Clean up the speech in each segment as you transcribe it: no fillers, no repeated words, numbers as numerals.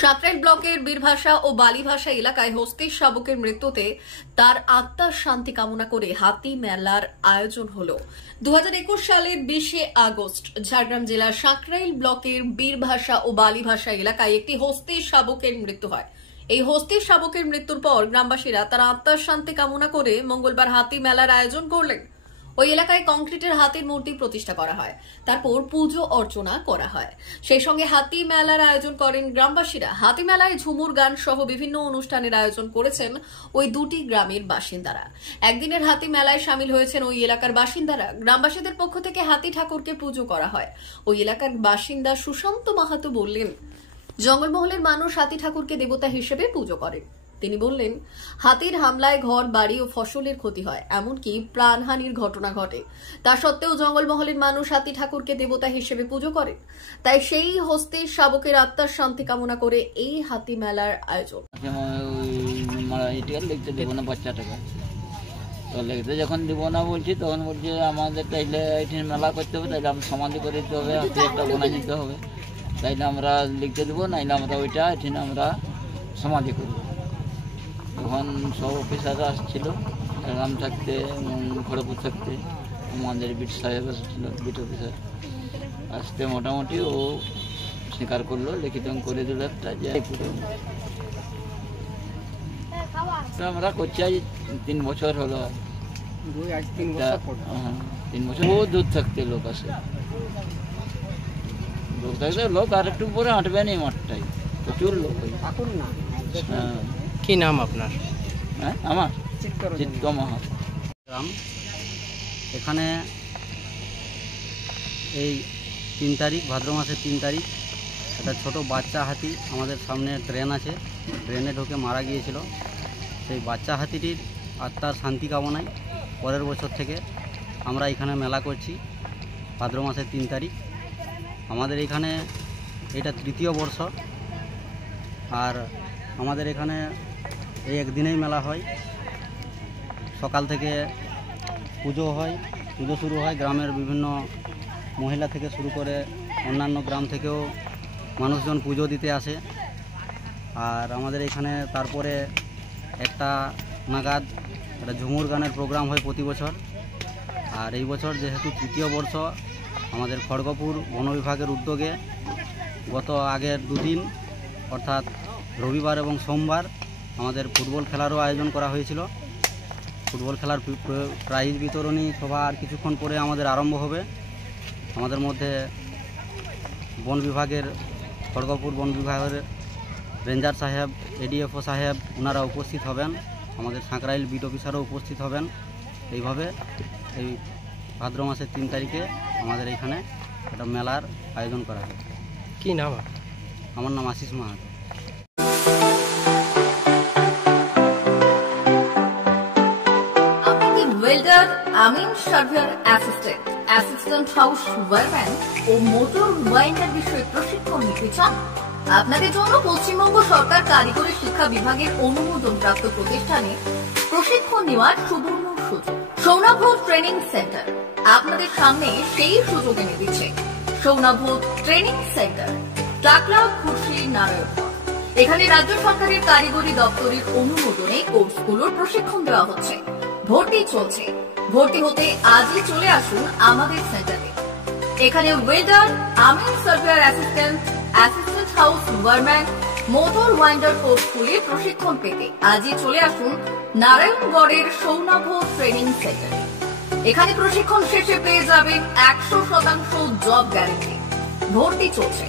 সাকরাইল ব্লকের বীরভাষা ও বালিভাষা এলাকায় হস্তির শাবকের মৃত্যুতে তার আত্মার শান্তি কামনা করে হাতি মেলার আয়োজন হলো। 2021 সালের 20 আগস্ট ঝাড়গ্রাম জেলার সাকরাইল ব্লকের বীরভাষা ও বালিভাষা এলাকায় একটি হস্তির শাবকের মৃত্যু হয়। এই হস্তির শাবকের মৃত্যুর পর গ্রামবাসীরা তার আত্মার শান্তি কামনা করে মঙ্গলবার হাতি মেলার আয়োজন করলেন। ওই এলাকায় কংক্রিটের হাতির মূর্তি প্রতিষ্ঠা করা হয়, তারপর পুজো অর্চনা করা হয়। সেই সঙ্গে হাতি মেলার আয়োজন করেন গ্রামবাসীরা। হাতি মেলায় ঝুমুর গান সহ বিভিন্ন অনুষ্ঠানের আয়োজন করেছেন ওই দুটি গ্রামের বাসিন্দারা। একদিনের হাতি মেলায় সামিল হয়েছেন ওই এলাকার বাসিন্দারা। গ্রামবাসীদের পক্ষ থেকে হাতি ঠাকুরকে পুজো করা হয়। ওই এলাকার বাসিন্দা সুশান্ত মাহাতো বললেন, জঙ্গলমহলের মানুষ হাতি ঠাকুরকে দেবতা হিসেবে পুজো করেন। তিনি বললেন, হাতির হামলায় ঘর বাড়ি ও ফসলের ক্ষতি হয়, এমনকি প্রাণহানির ঘটনা ঘটে। তা সত্ত্বেও জঙ্গলমহলের মানুষ হাতি ঠাকুরকে দেবতা হিসেবে পুজো করেন। তাই সেই হস্তির শাবকের আত্মার শান্তি কামনা করে এই হাতি মেলার আয়োজন। লিখতে দেবো না বাচ্চাটাকে, তো লিখতে যখন দিব না বলছি তখন বলছে আমাদের তাইলে এখানে মেলা করতে হবে, তাইলে আমরা সমাধি করে দিতে হবে, হাতি একটা বানাই দিতে হবে, তাইলে আমরা লিখতে দেবো, নাইলে আমরা ওইটা এখানে আমরা সমাধি করব। তখন সব অফিসাররা আসছিল, গ্রাম থাকতে খড়গপুর থাকতে আমাদের বিট সাহেব আসছিল, বিট অফিসার আসতে মোটামুটি ও স্বীকার করলো, লিখিত করে দিল একটা যে আমরা করছি আজ 3 বছর হলো। 3 বছর বহু দূর থাকতে লোক আসে, লোক থাকতে লোক আর একটু পরে হাঁটবে না মাঠটাই, প্রচুর লোক। হ্যাঁ, কি নাম আপনার? হ্যাঁ, আমার চিত্ত মাহাতো। গ্রাম এখানে এই 3 তারিখ ভাদ্র মাসের 3 তারিখ একটা ছোট বাচ্চা হাতি আমাদের সামনে ট্রেন আছে, ট্রেনে ঢুকে মারা গিয়েছিল। সেই বাচ্চা হাতিটির আত্মার শান্তি কামনায় পরের বছর থেকে আমরা এখানে মেলা করছি। ভাদ্র মাসের 3 তারিখ আমাদের এখানে এটা 3য় বর্ষ। আর আমাদের এখানে এই একদিনেই মেলা হয়, সকাল থেকে পুজো হয়, পুজো শুরু হয়। গ্রামের বিভিন্ন মহিলা থেকে শুরু করে অন্যান্য গ্রাম থেকেও মানুষজন পুজো দিতে আসে। আর আমাদের এখানে তারপরে 1টা নাগাদ একটা ঝুমুর গানের প্রোগ্রাম হয় প্রতি বছর। আর এই বছর যেহেতু 3য় বর্ষ, আমাদের খড়গপুর বন বিভাগের উদ্যোগে গত আগের 2 দিন অর্থাৎ রবিবার এবং সোমবার আমাদের ফুটবল খেলারও আয়োজন করা হয়েছিল। ফুটবল খেলার প্রাইজ বিতরণী সভা আর কিছুক্ষণ পরে আমাদের আরম্ভ হবে। আমাদের মধ্যে বন বিভাগের, খড়গপুর বন বিভাগের রেঞ্জার সাহেব, এডিএফও সাহেব ওনারা উপস্থিত হবেন, আমাদের সাকরাইল বিট অফিসারও উপস্থিত হবেন। এইভাবে এই ভাদ্র মাসের 3 তারিখে আমাদের এখানে একটা মেলার আয়োজন করা হবে। কি নাম? আমার নাম আশিস মাহাতো। ওয়েল্ডার, আমিন surveyor assistant, assistant house wireman ও মোটর ওয়াইন্ডার বিষয়ে প্রশিক্ষণ নিতে চান? আপনাদের জন্য পশ্চিমবঙ্গ সরকার কারিগরি শিক্ষা বিভাগের অনুমোদনপ্রাপ্ত প্রতিষ্ঠানে প্রশিক্ষণ নেওয়ার সুবর্ণ সুযোগ। সৌনাভ ট্রেনিং সেন্টার আপনাদের সামনে সেই সুযোগ এনে দিচ্ছে। সৌনাভ ট্রেনিং সেন্টার, টাকলা, খুশি, নারায়ণগঞ্জ। এখানে রাজ্য সরকারের কারিগরি দপ্তরের অনুমোদনে কোর্সগুলোর প্রশিক্ষণ দেওয়া হচ্ছে। ভর্তি চলছে। ভর্তি হতে আজই চলে আসুন আমাদের সেন্টারে। এখানে ওয়েল্ডার, আমিন surveyor assistant, assistant house wireman, motor winder কোর্সগুলির প্রশিক্ষণ পেতে আজই চলে আসুন নারায়ণগড়ের সৌনাভ ট্রেনিং সেন্টারে। এখানে প্রশিক্ষণ শেষে পেয়ে যাবেন 100% জব গ্যারান্টি। ভর্তি চলছে।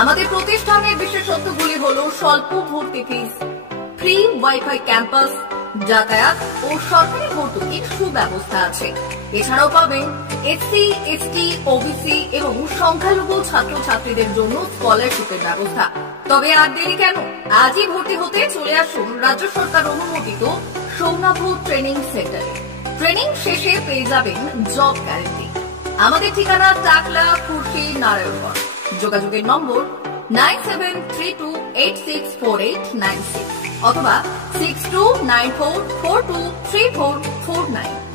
আমাদের প্রতিষ্ঠানের বিশেষত্বগুলি হলো স্বল্প ভর্তি ফিস, ফ্রি ওয়াইফাই ক্যাম্পাস, যাতায়াত ও সরকারি ভর্তুকির সুব্যবস্থা আছে। এছাড়াও পাবেন এসসি, এসটি, ওবিসি এবং সংখ্যালঘু ছাত্রছাত্রীদের জন্য স্কলারশিপের ব্যবস্থা। তবে আর দেরি কেন? আজই ভর্তি হতে চলে আসুন রাজ্য সরকার অনুমোদিত সৌনাভ ট্রেনিং সেন্টারে। ট্রেনিং শেষে পেয়ে যাবেন জব গ্যারান্টি। আমাদের ঠিকানা টাকলা, খুশি, নারায়ণগঞ্জ। যোগাযোগের নম্বর 9732864896 অথবা 6294423449।